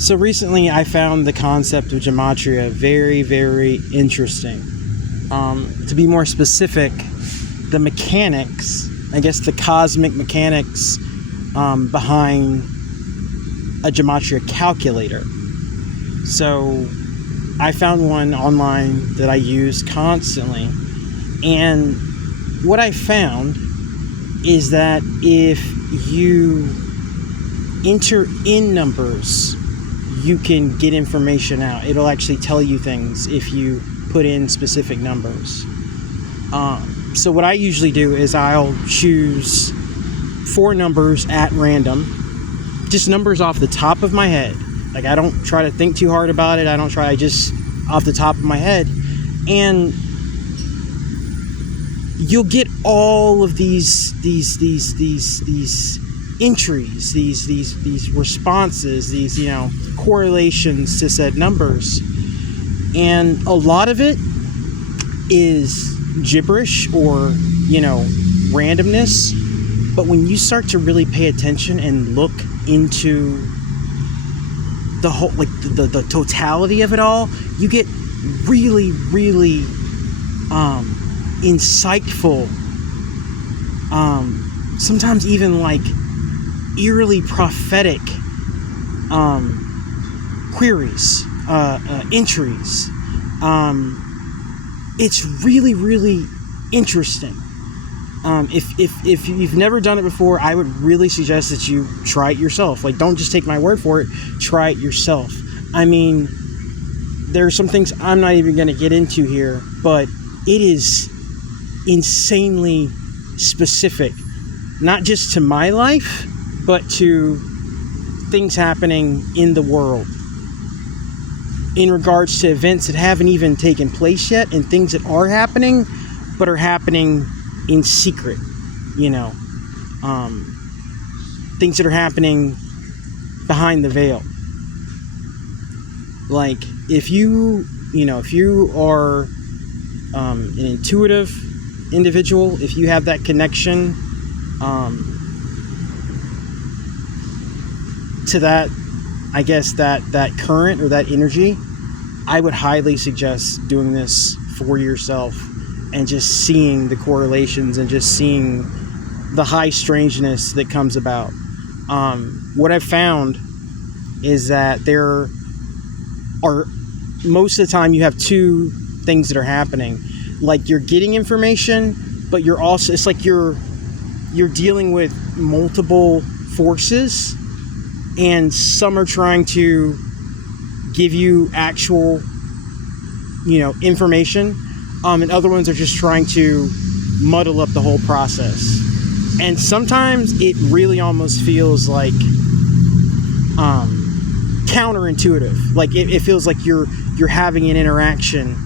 So recently I found the concept of Gematria very, very interesting. To be more specific, the mechanics, I guess the cosmic mechanics behind a Gematria calculator. So I found one online that I use constantly, and what I found is that if you enter in numbers, you can get information out. It'll actually tell you things if you put in specific numbers. So what I usually do is I'll choose 4 numbers at random, just numbers off the top of my head. Like, I don't try to think too hard about it. I just off the top of my head. And you'll get all of these entries, these responses, these, correlations to said numbers. And a lot of it is gibberish or, randomness. But when you start to really pay attention and look into the whole, like the totality of it all, you get really, really insightful, sometimes even like eerily prophetic queries, entries. It's really, really interesting. If you've never done it before, I would really suggest that you try it yourself. Like, don't just take my word for it. Try it yourself. I mean, there are some things I'm not even going to get into here, but it is insanely specific, not just to my life, but to things happening in the world in regards to events that haven't even taken place yet, and things that are happening but are happening in secret, things that are happening behind the veil. Like, if you are an intuitive individual, if you have that connection to that, I guess that current or that energy, I would highly suggest doing this for yourself and just seeing the correlations and just seeing the high strangeness that comes about. What I've found is that there are, most of the time, you have 2 things that are happening. Like, you're getting information, but you're also, it's like you're dealing with multiple forces, and some are trying to give you actual, information, and other ones are just trying to muddle up the whole process. And sometimes it really almost feels like counterintuitive. Like, it feels like you're having an interaction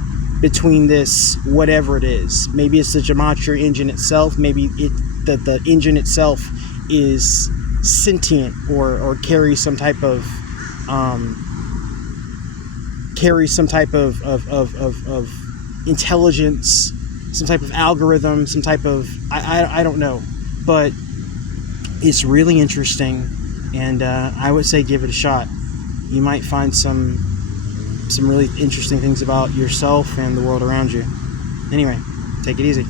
between this, whatever it is. Maybe it's the Gematria engine itself. Maybe the engine itself is sentient or carries some type of intelligence, some type of algorithm, some type of I don't know, but it's really interesting, and I would say give it a shot. You might find some really interesting things about yourself and the world around you. Anyway, take it easy.